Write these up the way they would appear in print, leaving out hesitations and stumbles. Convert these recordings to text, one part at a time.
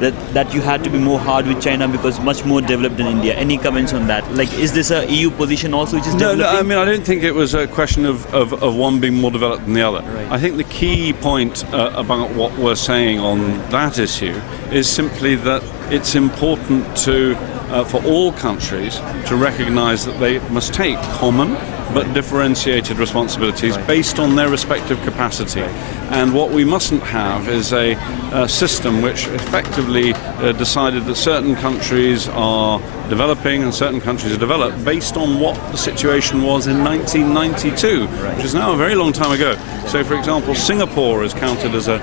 that you had to be more hard with China because much more developed than India. Any comments on that? Like, is this a EU position also which is developing? No, I mean, I don't think it was a question of one being more developed than the other. Right. I think the key point about what we're saying on that issue is simply that it's important for all countries to recognise that they must take common but differentiated responsibilities based on their respective capacity. And what we mustn't have is a system which effectively decided that certain countries are developing and certain countries are developed based on what the situation was in 1992, which is now a very long time ago. So, for example, Singapore is counted as a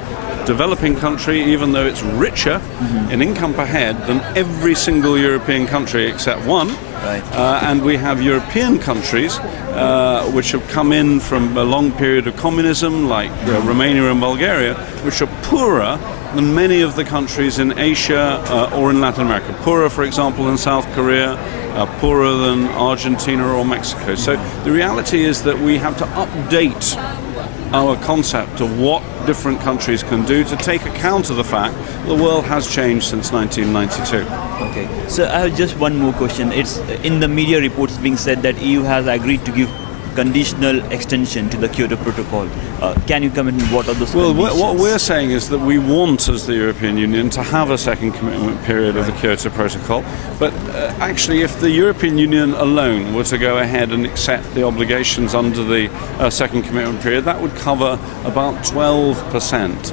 developing country, even though it's richer in income per head than every single European country except one. Right. And we have European countries which have come in from a long period of communism, like Romania and Bulgaria, which are poorer than many of the countries in Asia or in Latin America. Poorer, for example, in South Korea, poorer than Argentina or Mexico. So the reality is that we have to update our concept of what different countries can do to take account of the fact the world has changed since 1992. Okay, so I have just one more question. It's in the media reports being said that EU has agreed to give conditional extension to the Kyoto Protocol. Can you comment on what are those conditions? Well, what we're saying is that we want, as the European Union, to have a second commitment period of the Kyoto Protocol. But actually, if the European Union alone were to go ahead and accept the obligations under the second commitment period, that would cover about 12%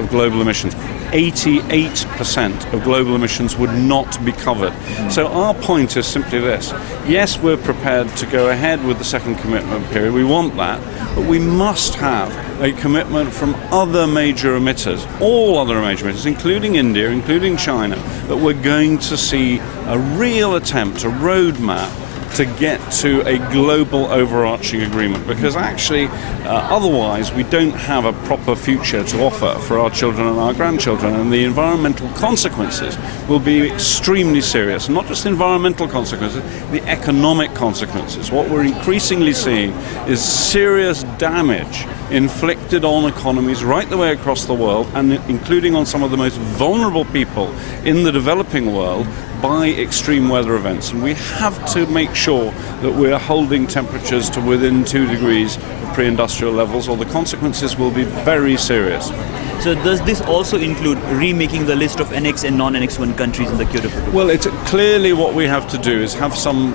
of global emissions. 88% of global emissions would not be covered. So our point is simply this. Yes, we're prepared to go ahead with the second commitment period. We want that. But we must have a commitment from other major emitters, all other major emitters, including India, including China, that we're going to see a real attempt, a roadmap to get to a global overarching agreement, because actually otherwise we don't have a proper future to offer for our children and our grandchildren, and the environmental consequences will be extremely serious. Not just environmental consequences, the economic consequences. What we're increasingly seeing is serious damage inflicted on economies right the way across the world, and including on some of the most vulnerable people in the developing world, by extreme weather events. And we have to make sure that we're holding temperatures to within 2 degrees of pre-industrial levels, or the consequences will be very serious. So does this also include remaking the list of Annex and non-Annex 1 countries in the Kyoto Protocol? Well, it's clearly what we have to do is have some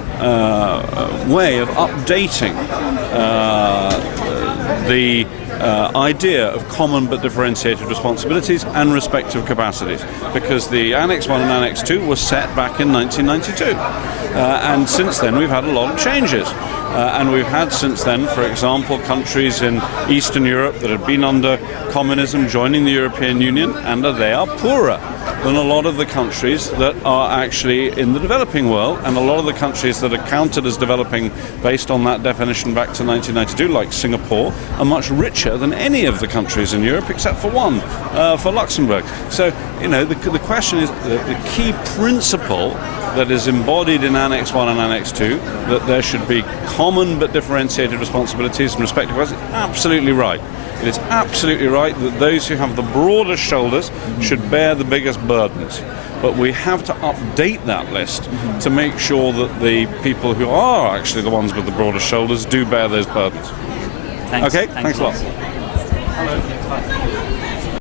way of updating the idea of common but differentiated responsibilities and respective capacities, because the Annex 1 and Annex 2 were set back in 1992. And since then we've had a lot of changes. And we've had since then, for example, countries in Eastern Europe that had been under communism joining the European Union, and they are poorer than a lot of the countries that are actually in the developing world, and a lot of the countries that are counted as developing based on that definition back to 1992, like Singapore, are much richer than any of the countries in Europe except for one, for Luxembourg. So, the question is, the key principle that is embodied in Annex 1 and Annex 2, that there should be common but differentiated responsibilities and respective rights, is absolutely right. It is absolutely right that those who have the broadest shoulders should bear the biggest burdens. But we have to update that list to make sure that the people who are actually the ones with the broadest shoulders do bear those burdens. Thanks. Okay? Thanks a lot. Hello.